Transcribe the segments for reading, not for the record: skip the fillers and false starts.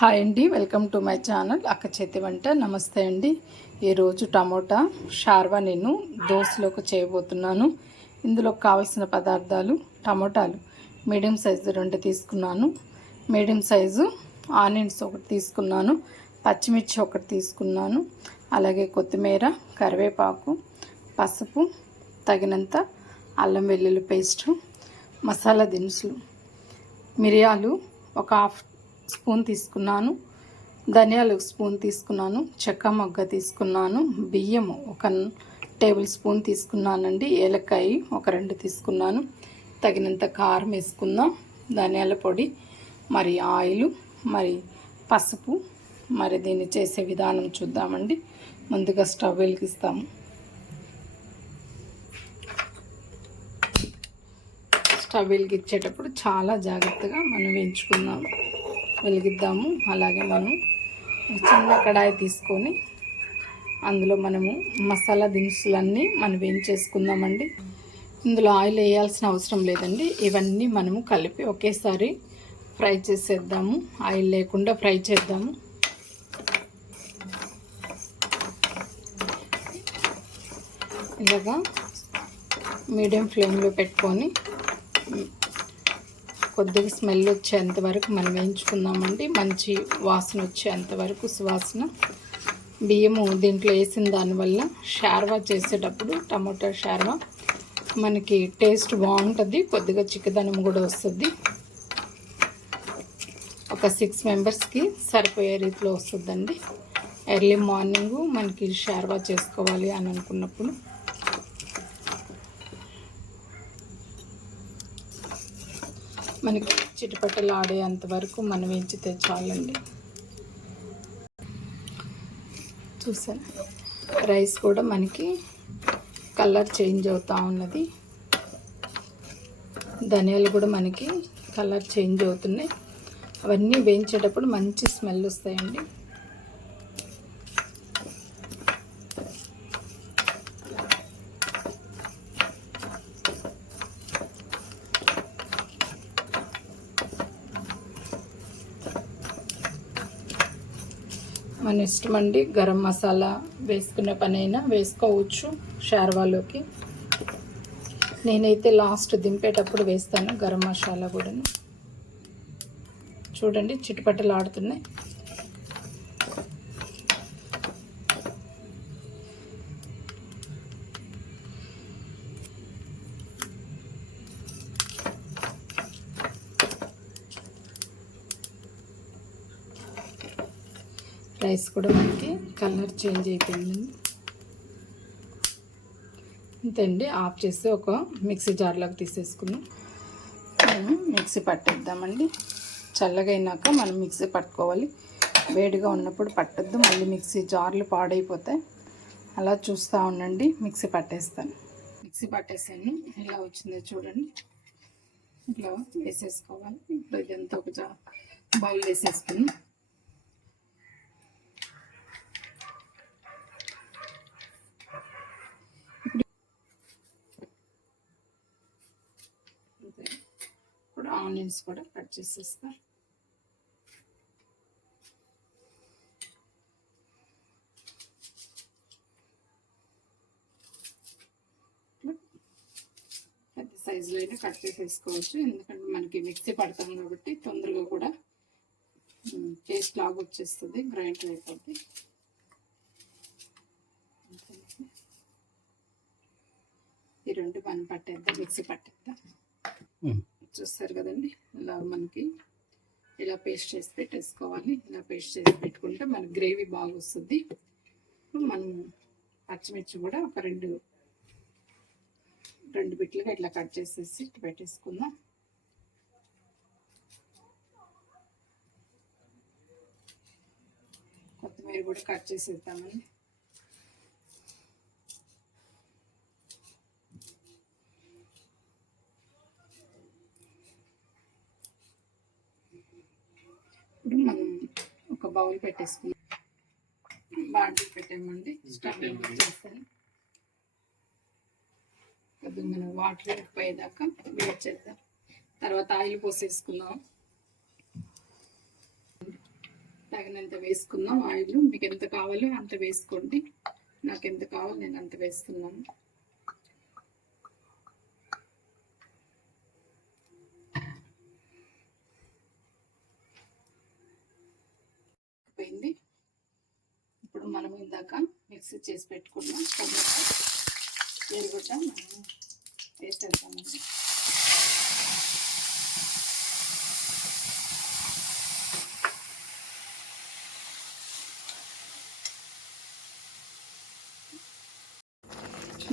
Hi అండి, welcome to my channel అక్క చేతి వంట. నమస్తే అండి. ఈరోజు టమోటా షార్వా నేను దోశలోకి చేయబోతున్నాను. ఇందులో కావాల్సిన పదార్థాలు: టమోటాలు మీడియం సైజు 2 తీసుకున్నాను, మీడియం సైజు ఆనియన్స్ 1 తీసుకున్నాను, పచ్చిమిర్చి 1 తీసుకున్నాను, అలాగే కొత్తిమీర, కరివేపాకు, పసుపు, తగినంత అల్లం వెల్లుల్లి పేస్టు, మసాలా దినుసులు, మిరియాలు 1/2 స్పూన్ తీసుకున్నాను, ధనియాలు 1 స్పూన్ తీసుకున్నాను, చెక్క మొగ్గ తీసుకున్నాను, బియ్యము 1 టేబుల్ స్పూన్ తీసుకున్నానండి, ఏలక్కాయ 2 తీసుకున్నాను, తగినంత కారం వేసుకుందాం, ధనియాల పొడి, మరి ఆయిల్, మరి పసుపు. మరి దీన్ని చేసే విధానం చూద్దామండి. ముందుగా స్టవ్ వెలిగిస్తాము. స్టవ్ వెలిగించేటప్పుడు చాలా జాగ్రత్తగా మనం వేయించుకుందాం. వెలిగిద్దాము. అలాగే మనం చిన్న కడాయి తీసుకొని అందులో మనము మసాలా దినుసులన్నీ మనం వేయించేసుకుందామండి. ఇందులో ఆయిల్ వేయాల్సిన అవసరం లేదండి. ఇవన్నీ మనము కలిపి ఒకేసారి ఫ్రై చేసేద్దాము. ఆయిల్ లేకుండా ఫ్రై చేద్దాము. ఇలాగా మీడియం ఫ్లేమ్లో పెట్టుకొని కొద్దిగా స్మెల్ వచ్చేంత వరకు మనం వేయించుకుందామండి. మంచి వాసన వచ్చేంత వరకు సువాసన. బియ్యము దీంట్లో వేసిన దానివల్ల షార్వా చేసేటప్పుడు టమోటా షార్వా మనకి టేస్ట్ బాగుంటుంది. కొద్దిగా చిక్కదనం కూడా వస్తుంది. ఒక 6 మెంబర్స్కి సరిపోయే రీతిలో వస్తుందండి. ఎర్లీ మార్నింగ్ మనకి షార్వా చేసుకోవాలి అని అనుకున్నప్పుడు మనకి చిటిపట్టలు ఆడేంత వరకు మనం వేయించితే చాలండి. చూసాను, రైస్ కూడా మనకి కలర్ చేంజ్ అవుతూ ఉన్నది. ధనియాలు కూడా మనకి కలర్ చేంజ్ అవుతున్నాయి. అవన్నీ వేయించేటప్పుడు మంచి స్మెల్ వస్తాయండి. మన ఇష్టం అండి. గరం మసాలా వేసుకునే పనైనా వేసుకోవచ్చు షార్వాలోకి. నేనైతే లాస్ట్ దింపేటప్పుడు వేస్తాను గరం మసాలా కూడా. చూడండి, చిటిపట్టలు ఆడుతున్నాయి. రైస్ కూడా మనకి కలర్ చేంజ్ అయిపోయింది. అంతేండి. ఆఫ్ చేసి ఒక మిక్సీ జార్లోకి తీసేసుకున్నాం. మనం మిక్సీ పట్టేద్దామండి. చల్లగా అయినాక మనం మిక్సీ పట్టుకోవాలి. వేడిగా ఉన్నప్పుడు పట్టద్దు, మళ్ళీ మిక్సీ జార్లు పాడైపోతాయి. అలా చూస్తూ ఉండండి. మిక్సీ పట్టేస్తాను. మిక్సీ పట్టేసాను. ఇలా వచ్చిందో చూడండి. ఇట్లా వేసేసుకోవాలి. ఇప్పుడు ఇదంతా ఒక బౌల్ వేసేసుకుని ఇప్పుడు ఆనియన్స్ కూడా కట్ చేసేస్తా. పెద్ద సైజులో అయినా కట్ చేసేసుకోవచ్చు. ఎందుకంటే మనకి మిక్సీ పడతాం కాబట్టి తొందరగా కూడా పేస్ట్ లాగా వచ్చేస్తుంది, గ్రైండర్ అయిపోతుంది. ఈ 2 మనం పట్టేద్దాం, మిక్సీ పట్టేద్దాం. చూస్తారు కదండి, ఇలా మనకి ఇలా పేస్ట్ చేసి పెట్టేసుకోవాలి. ఇలా పేస్ట్ చేసి పెట్టుకుంటే మనకి గ్రేవీ బాగా వస్తుంది. మనం పచ్చిమిర్చి కూడా ఒక 2 బిట్లుగా ఇట్లా కట్ చేసేసి పెట్టేసుకుందాం. కొత్తిమీర కూడా కట్ చేసేద్దామండి. ఇప్పుడు మనం ఒక బౌల్ పెట్టేసుకున్నాం. బాండి పెట్టామండి. స్టవ్ చేస్తాను. కొద్దిగా మనం వాటర్ పోయేదాకా వేడి చేద్దాం. తర్వాత ఆయిల్ పోసేసుకుందాం. తగినంత వేసుకుందాం ఆయిల్. మీకు ఎంత కావాలో అంత వేసుకోండి. నాకు ఎంత కావాలో నేను అంత వేస్తున్నాను. పోయింది. ఇప్పుడు మనం ఇందాక మిక్సీ చేసి పెట్టుకున్నాం టమాటా ఎర్రగడ్డ మనం వేసేద్దామండి.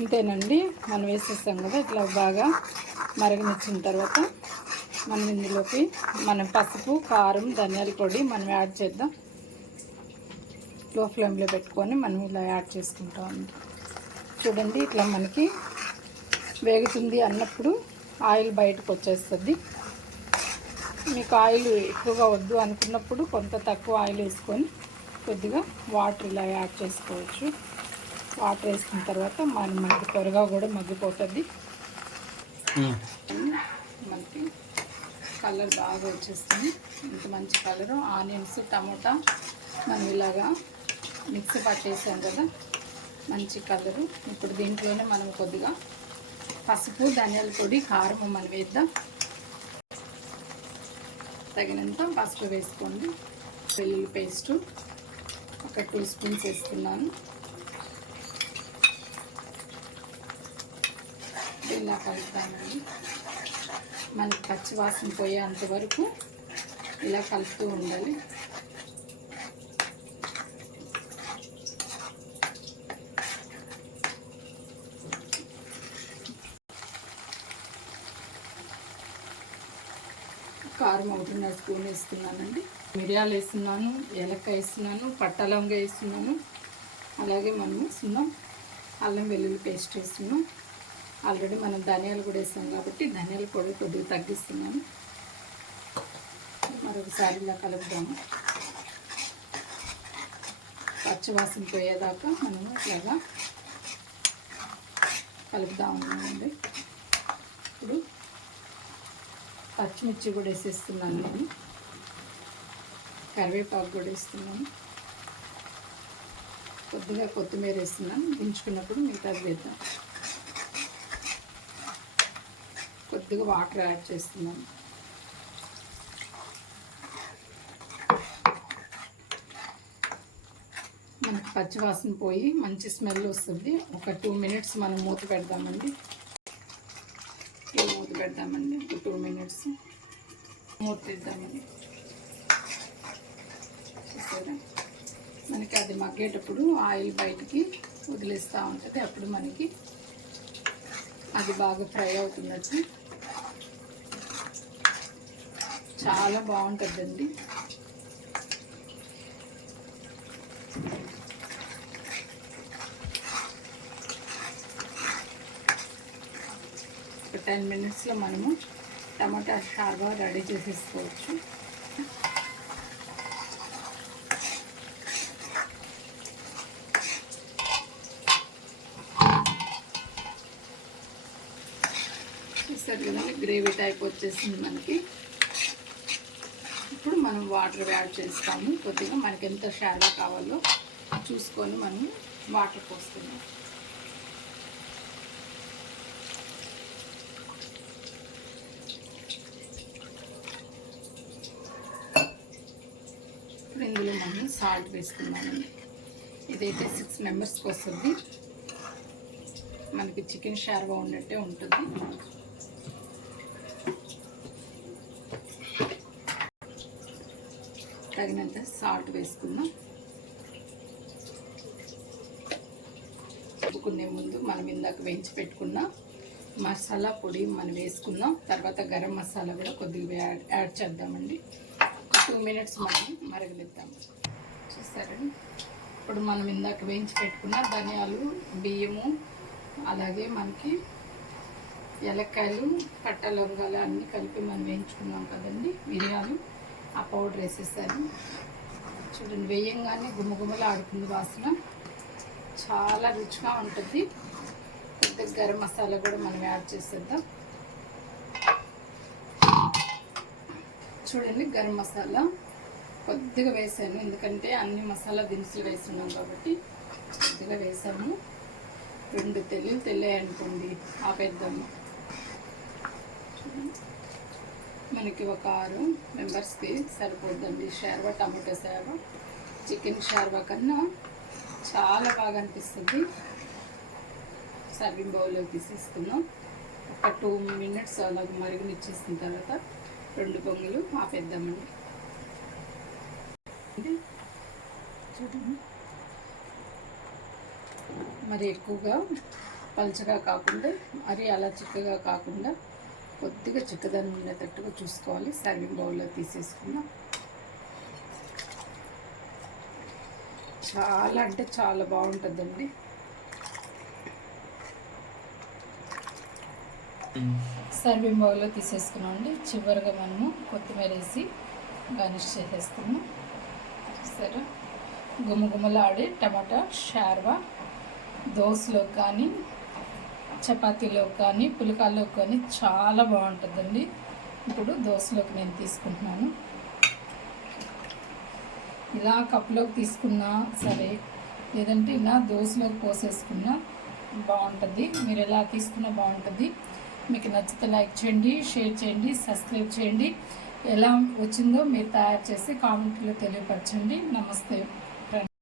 ఇంతేనండి, మనం వేసేస్తాం కదా. ఇట్లా బాగా మరగనిచ్చిన తర్వాత మనం ఇందులోకి మనం పసుపు, కారం, ధనియాల పొడి మనం యాడ్ చేద్దాం. లో ఫ్లేమ్లో పెట్టుకొని మనం ఇలా యాడ్ చేసుకుంటామండి. చూడండి, ఇట్లా మనకి వేగుతుంది అన్నప్పుడు ఆయిల్ బయటకు వచ్చేస్తుంది. మీకు ఆయిల్ ఎక్కువగా వద్దు అనుకున్నప్పుడు కొంత తక్కువ ఆయిల్ వేసుకొని కొద్దిగా వాటర్ ఇలా యాడ్ చేసుకోవచ్చు. వాటర్ వేసుకున్న తర్వాత మనకి త్వరగా కూడా మగ్గిపోతుంది. మనకి కలర్ బాగా వచ్చేస్తుంది. ఇంత మంచి కలరు. ఆనియన్స్, టమోటా మనం ఇలాగా మిక్సీ పట్టేసాం కదా, మంచి కలరు. ఇప్పుడు దీంట్లోనే మనం కొద్దిగా పసుపు, ధనియాల పొడి, కారం మనం వేద్దాం. తగినంత పసుపు వేసుకోండి. వెల్లుల్లి పేస్టు ఒక 2 స్పూన్స్ వేస్తున్నాను. ఇలా కలుపుతానండి. మనకి పచ్చివాసన పోయేంత వరకు ఇలా కలుపుతూ ఉండాలి. కారం 1.5 స్పూన్ వేస్తున్నానండి. మిరియాలు వేస్తున్నాను, ఏలక్కాయ వేస్తున్నాను, పట్టా లవంగ వేస్తున్నాను. అలాగే మనం వేస్తున్నాం అల్లం వెల్లుల్లి పేస్ట్ వేస్తున్నాం. ఆల్రెడీ మనం ధనియాలు కూడా వేస్తాం కాబట్టి ధనియాల పొడి కొద్దిగా తగ్గిస్తున్నాను. మరొకసారి ఇలా కలుపుదాము. పచ్చివాసన పోయేదాకా మనము ఇలాగా కలుపుతూ ఉన్నామండి. ఇప్పుడు పచ్చిమిర్చి కూడా వేసేస్తున్నాను నేను. కరివేపాకు కూడా వేస్తున్నాను. కొద్దిగా కొత్తిమీర వేస్తున్నాను. దించుకున్నప్పుడు మిగతాది వేద్దాం. కొద్దిగా వాటర్ యాడ్ చేస్తున్నాను. మనకి పచ్చివాసన పోయి మంచి స్మెల్ వస్తుంది. ఒక 2 మినిట్స్ మనం మూత పెడదామండి. మూత పెడదామండి. ఒక 2 మినిట్స్ మూత పెడదామండి. చూసారా, మనకి అది మగ్గేటప్పుడు ఆయిల్ బయటికి వదిలేస్తూ ఉంటుంది. అప్పుడు మనకి అది బాగా ఫ్రై అవుతున్నట్టు చాలా బాగుంటుందండి. ఒక 10 మినిట్స్లో మనము టమాటా షార్వా రెడీ చేసేసుకోవచ్చు. చూస్తారు కదండి, గ్రేవీ టైప్ వచ్చేసింది మనకి. ఇప్పుడు మనం వాటర్ యాడ్ చేస్తాము. కొద్దిగా మనకి ఎంత షార్వా కావాలో చూసుకొని మనం వాటర్ పోస్తున్నాం. ఇప్పుడు ఇందులో మనం సాల్ట్ వేసుకున్నామండి. ఇదైతే 6 మెంబర్స్కి వస్తుంది. మనకి చికెన్ షార్వా ఉన్నట్టే ఉంటుంది. తగినంత సాల్ట్ వేసుకుందాం. ఉప్పుకునే ముందు మనం ఇందాక వేయించి పెట్టుకున్న మసాలా పొడి మనం వేసుకుందాం. తర్వాత గరం మసాలా కూడా కొద్దిగా యాడ్ చేద్దామండి. 2 మినిట్స్ మనం మరగనిద్దాం. చూస్తారండి, ఇప్పుడు మనం ఇందాక వేయించి పెట్టుకున్న ధనియాలు, బియ్యము, అలాగే మనకి ఏలక్కాయలు, పట్టా లవంగాలు అన్నీ కలిపి మనం వేయించుకున్నాం కదండి. మిరియాలు, ఆ పౌడర్ వేసేసాను. చూడండి, వేయంగానే గుమ్మగుమ్మలు ఆడుతుంది వాసన. చాలా రుచిగా ఉంటుంది. కొద్దిగా గరం మసాలా కూడా మనం యాడ్ చేసేద్దాం. చూడండి, గరం మసాలా కొద్దిగా వేసాను, ఎందుకంటే అన్ని మసాలా దినుసులు వేస్తున్నాం కాబట్టి కొద్దిగా వేసాము. 2 తెల్లాయనుకోండి ఆపేద్దాము. మనకి ఒక 6 మెంబర్స్కి సరిపోద్దండి. షార్వా టమాటో షార్వా చికెన్ షార్వా కన్నా చాలా బాగా అనిపిస్తుంది. సర్వింగ్ బౌల్లో తీసేసుకుందాం. ఒక 2 మినిట్స్ అలా మరుగునిచ్చేసిన తర్వాత 2 పొంగులు ఆపేద్దామండి. చూడండి, మరి ఎక్కువగా పలుచగా కాకుండా మరి అలా చిక్కగా కాకుండా కొద్దిగా చిక్కదనం ఉండేటట్టుగా చూసుకోవాలి. సర్వింగ్ బౌల్లో తీసేసుకుందాం. చాలా అంటే చాలా బాగుంటుందండి. సర్వింగ్ బౌల్లో తీసేసుకున్నామండి. చివరిగా మనము కొత్తిమీర వేసి గార్నిష్ చేసేస్తున్నాం. సరే, గుమగుమలాడే టమాటా షార్వా దోశలో కానీ చపాతీలో కానీ పుల్కాలో కానీ చాలా బాగుంటుందండి. ఇప్పుడు దోశలోకి నేను తీసుకుంటున్నాను. ఇలా కప్పులోకి తీసుకున్నా సరే, లేదంటే ఇలా దోశలోకి పోసేసుకున్నా బాగుంటుంది. మీరు ఎలా తీసుకున్నా బాగుంటుంది. మీకు నచ్చితే లైక్ చేయండి, షేర్ చేయండి, సబ్స్క్రైబ్ చేయండి. ఎలా వచ్చిందో మీరు తయారు చేసి కామెంట్లో తెలియపరచండి. నమస్తే.